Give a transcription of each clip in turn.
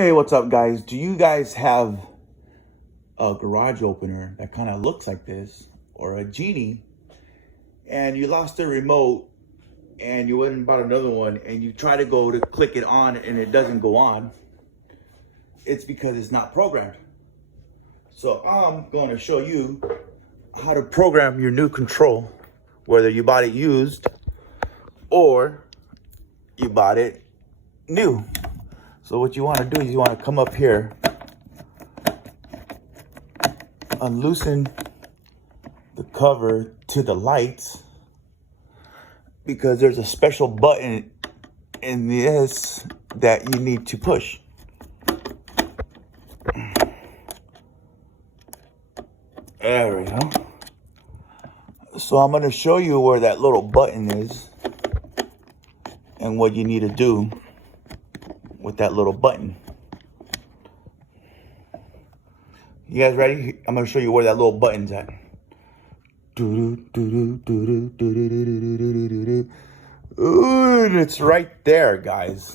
Hey, what's up, guys? Do you guys have a garage opener that kind of looks like this, or a genie, and you lost the remote and you went and bought another one and you try to go to click it on and it doesn't go on? It's because it's not programmed. So I'm going to show you how to program your new control, whether you bought it used or you bought it new. So what you want to do is you want to come up here, unloosen the cover to the lights, because there's a special button in this that you need to push. There we go. So I'm going to show you where that little button is and what you need to do with that little button. You guys ready? I'm going to show you where that little button's at. Ooh, it's right there, guys.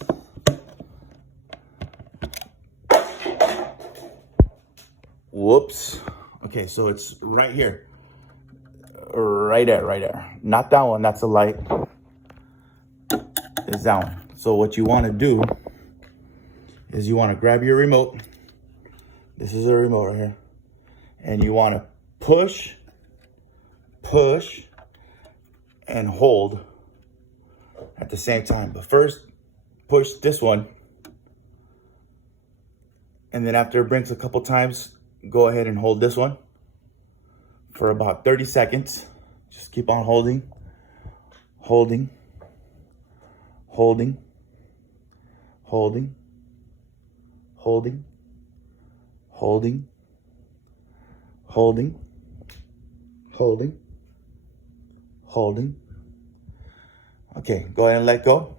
Whoops. Okay, so it's right here. Right there. Not that one, that's a light. It's that one. So what you want to do is you want to grab your remote. This is a remote right here. And you want to push, and hold at the same time. But first, push this one. And then after it blinks a couple times, go ahead and hold this one for about 30 seconds. Just keep on holding, holding, holding, holding, holding, holding, holding, holding, holding. Okay, go ahead and let go.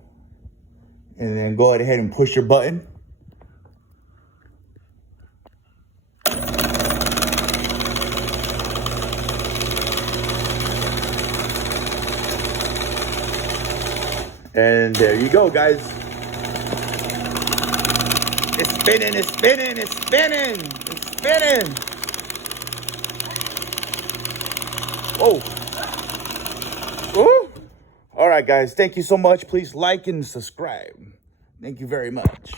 And then go ahead and push your button. And there you go, guys. It's spinning, it's spinning, it's spinning, it's spinning. Whoa. Ooh. All right, guys. Thank you so much. Please like and subscribe. Thank you very much.